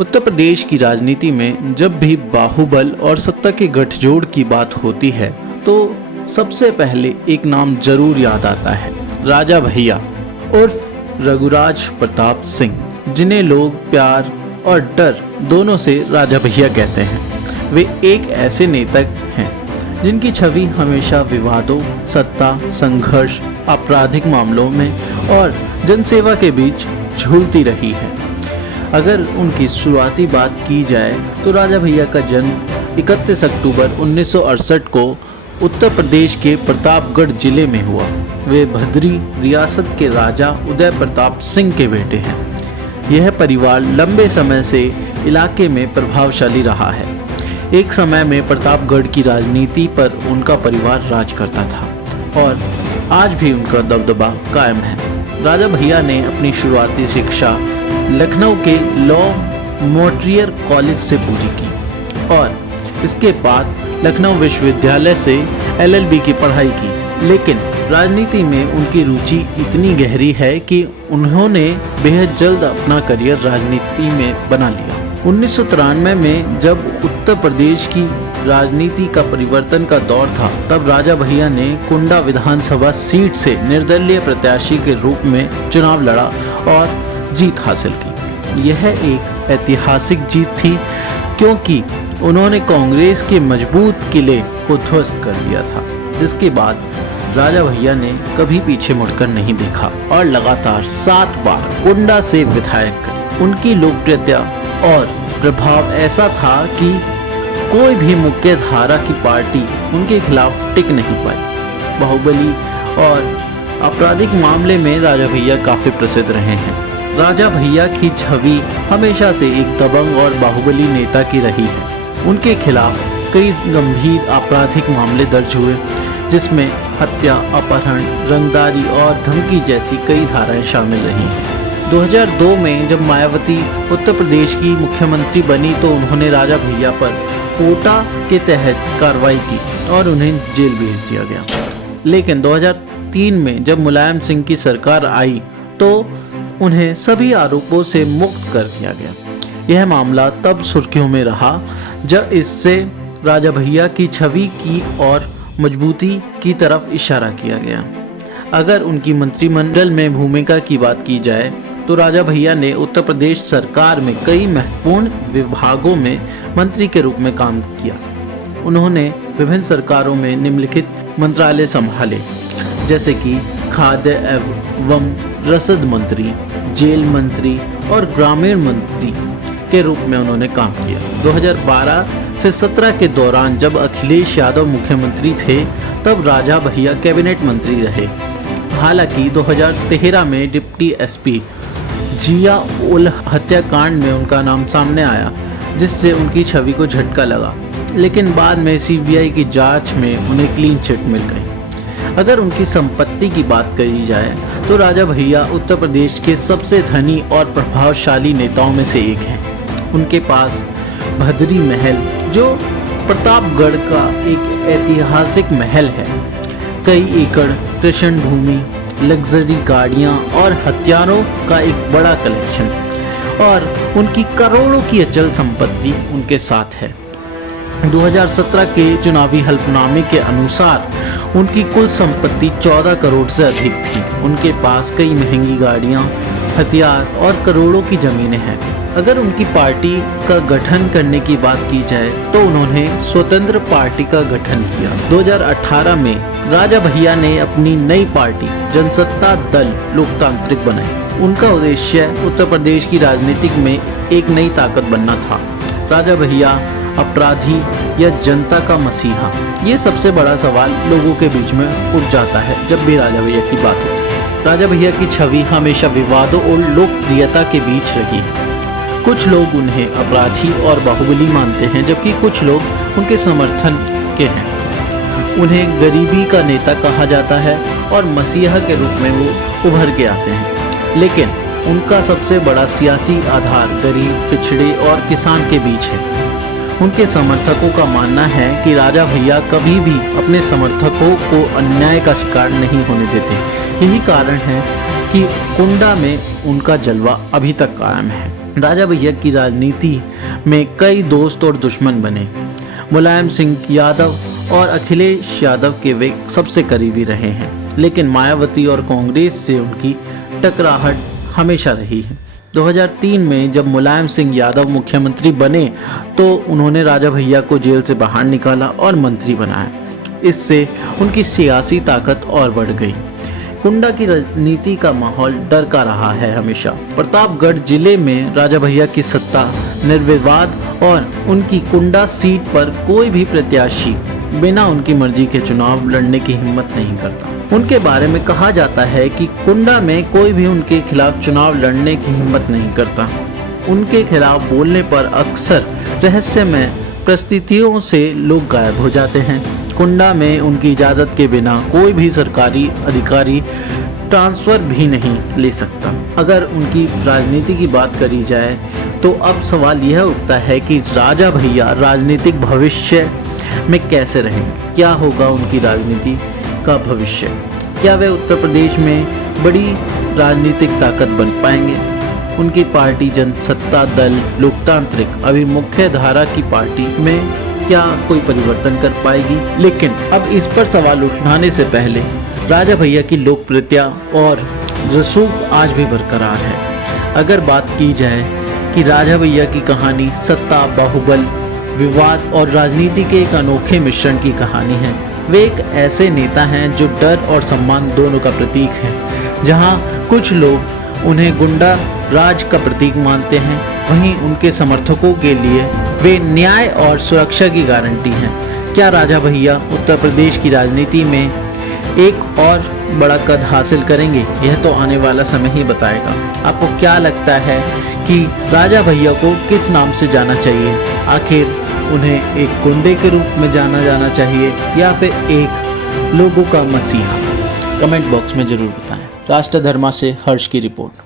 उत्तर प्रदेश की राजनीति में जब भी बाहुबल और सत्ता के गठजोड़ की बात होती है तो सबसे पहले एक नाम जरूर याद आता है, राजा भैया उर्फ रघुराज प्रताप सिंह, जिन्हें लोग प्यार और डर दोनों से राजा भैया कहते हैं। वे एक ऐसे नेता हैं जिनकी छवि हमेशा विवादों, सत्ता, संघर्ष, आपराधिक मामलों में और जनसेवा के बीच झूलती रही है। अगर उनकी शुरुआती बात की जाए तो राजा भैया का जन्म 31 अक्टूबर 1968 को उत्तर प्रदेश के प्रतापगढ़ जिले में हुआ। वे भद्री रियासत के राजा उदय प्रताप सिंह के बेटे हैं। यह परिवार लंबे समय से इलाके में प्रभावशाली रहा है। एक समय में प्रतापगढ़ की राजनीति पर उनका परिवार राज करता था और आज भी उनका दबदबा कायम है। राजा भैया ने अपनी शुरुआती शिक्षा लखनऊ के लॉ मोंट्रियर कॉलेज से पूरी की और इसके बाद लखनऊ विश्वविद्यालय से LLB की पढ़ाई की। लेकिन राजनीति में उनकी रुचि इतनी गहरी है कि उन्होंने बेहद जल्द अपना करियर राजनीति में बना लिया। 1993 में जब उत्तर प्रदेश की राजनीति का परिवर्तन का दौर था, तब राजा भैया ने कुंडा विधानसभा सीट से निर्दलीय प्रत्याशी के रूप में चुनाव लड़ा और जीत हासिल की। यह एक ऐतिहासिक जीत थी क्योंकि उन्होंने कांग्रेस के मजबूत किले को ध्वस्त कर दिया था, जिसके बाद राजा भैया ने कभी पीछे मुड़कर नहीं देखा और लगातार 7 बार कुंडा से विधायक बने। उनकी लोकप्रियता और प्रभाव ऐसा था कि कोई भी मुख्य धारा की पार्टी उनके खिलाफ टिक नहीं पाई। बाहुबली और आपराधिक मामले में राजा भैया काफी प्रसिद्ध रहे हैं। राजा भैया की छवि हमेशा से एक दबंग और बाहुबली नेता की रही है। उनके खिलाफ कई गंभीर आपराधिक मामले दर्ज हुए, जिसमें हत्या, अपहरण, रंगदारी और धमकी जैसी कई धाराएं शामिल रही। 2002 में जब मायावती उत्तर प्रदेश की मुख्यमंत्री बनी तो उन्होंने राजा भैया पर कोटा के तहत कार्रवाई की और उन्हें जेल भेज दिया गया। लेकिन 2003 में जब मुलायम सिंह की सरकार आई तो उन्हें सभी आरोपों से मुक्त कर दिया गया। यह मामला तब सुर्खियों में रहा जब इससे राजा भैया की छवि की और मजबूती की तरफ इशारा किया गया। अगर उनकी मंत्रिमंडल में भूमिका की बात की जाए तो राजा भैया ने उत्तर प्रदेश सरकार में कई महत्वपूर्ण विभागों में मंत्री के रूप में काम किया। उन्होंने विभिन्न सरकारों में निम्नलिखित मंत्रालय संभाले, जैसे कि खाद्य एवं रसद मंत्री, जेल मंत्री और ग्रामीण मंत्री के रूप में उन्होंने काम किया। 2012 से 17 के दौरान जब अखिलेश यादव मुख्यमंत्री थे तब राजा भैया कैबिनेट मंत्री रहे। हालांकि 2013 में डिप्टी SP जिया उल हत्याकांड में उनका नाम सामने आया, जिससे उनकी छवि को झटका लगा। लेकिन बाद में CBI की जांच में उन्हें क्लीन चिट मिल गई। अगर उनकी संपत्ति की बात करी जाए तो राजा भैया उत्तर प्रदेश के सबसे धनी और प्रभावशाली नेताओं में से एक हैं। उनके पास भद्री महल, जो प्रतापगढ़ का एक ऐतिहासिक महल है, कई एकड़ कृषि भूमि, लग्जरी गाड़ियां और हथियारों का एक बड़ा कलेक्शन और उनकी करोड़ों की अचल संपत्ति उनके साथ है। 2017 के चुनावी हल्फनामे के अनुसार उनकी कुल संपत्ति 14 करोड़ से अधिक थी। उनके पास कई महंगी गाड़ियां, हथियार और करोड़ों की जमीनें हैं। अगर उनकी पार्टी का गठन करने की बात की जाए तो उन्होंने स्वतंत्र पार्टी का गठन किया। 2018 में राजा भैया ने अपनी नई पार्टी जनसत्ता दल लोकतांत्रिक बनाई। उनका उद्देश्य उत्तर प्रदेश की राजनीति में एक नई ताकत बनना था। राजा भैया अपराधी या जनता का मसीहा, ये सबसे बड़ा सवाल लोगों के बीच में उठ जाता है जब भी राजा भैया की बात होती है। राजा भैया की छवि हमेशा विवादों और लोकप्रियता के बीच रही है। कुछ लोग उन्हें अपराधी और बाहुबली मानते हैं, जबकि कुछ लोग उनके समर्थन के हैं। उन्हें गरीबी का नेता कहा जाता है और मसीहा के रूप में वो उभर के आते हैं। लेकिन उनका सबसे बड़ा सियासी आधार गरीब, पिछड़े और किसान के बीच है। उनके समर्थकों का मानना है कि राजा भैया कभी भी अपने समर्थकों को अन्याय का शिकार नहीं होने देते। यही कारण है कि कुंडा में उनका जलवा अभी तक कायम है। राजा भैया की राजनीति में कई दोस्त और दुश्मन बने। मुलायम सिंह यादव और अखिलेश यादव के वे सबसे करीबी रहे हैं, लेकिन मायावती और कांग्रेस से उनकी टकराहट हमेशा रही है। 2003 में जब मुलायम सिंह यादव मुख्यमंत्री बने तो उन्होंने राजा भैया को जेल से बाहर निकाला और मंत्री बनाया। इससे उनकी सियासी ताकत और बढ़ गई। कुंडा की राजनीति का माहौल डर का रहा है हमेशा। प्रतापगढ़ जिले में राजा भैया की सत्ता निर्विवाद और उनकी कुंडा सीट पर कोई भी प्रत्याशी बिना उनकी मर्जी के चुनाव लड़ने की हिम्मत नहीं करता। उनके बारे में कहा जाता है कि कुंडा में कोई भी उनके खिलाफ चुनाव लड़ने की हिम्मत नहीं करता। उनके खिलाफ बोलने पर अक्सर रहस्यमय परिस्थितियों से लोग गायब हो जाते हैं। कुंडा में उनकी इजाज़त के बिना कोई भी सरकारी अधिकारी ट्रांसफ़र भी नहीं ले सकता। अगर उनकी राजनीति की बात करी जाए तो अब सवाल यह उठता है कि राजा भैया राजनीतिक भविष्य में कैसे रहेंगे। क्या होगा उनकी राजनीति का भविष्य? क्या वे उत्तर प्रदेश में बड़ी राजनीतिक ताकत बन पाएंगे? उनकी पार्टी जनसत्ता दल लोकतांत्रिक अभी मुख्य धारा की पार्टी में क्या कोई परिवर्तन कर पाएगी? लेकिन अब इस पर सवाल उठाने से पहले राजा भैया की लोकप्रियता और रसूख आज भी बरकरार है। अगर बात की जाए कि राजा भैया की कहानी सत्ता, बाहुबल, विवाद और राजनीति के एक अनोखे मिश्रण की कहानी है। वे एक ऐसे नेता हैं जो डर और सम्मान दोनों का प्रतीक है। जहां कुछ लोग उन्हें गुंडा राज का प्रतीक मानते हैं, वहीं उनके समर्थकों के लिए वे न्याय और सुरक्षा की गारंटी हैं। क्या राजा भैया उत्तर प्रदेश की राजनीति में एक और बड़ा कद हासिल करेंगे? यह तो आने वाला समय ही बताएगा। आपको क्या लगता है कि राजा भैया को किस नाम से जाना चाहिए? आखिर उन्हें एक गुंडे के रूप में जाना जाना चाहिए या फिर एक लोगों का मसीहा? कमेंट बॉक्स में जरूर बताएं। राष्ट्रधर्मा से हर्ष की रिपोर्ट।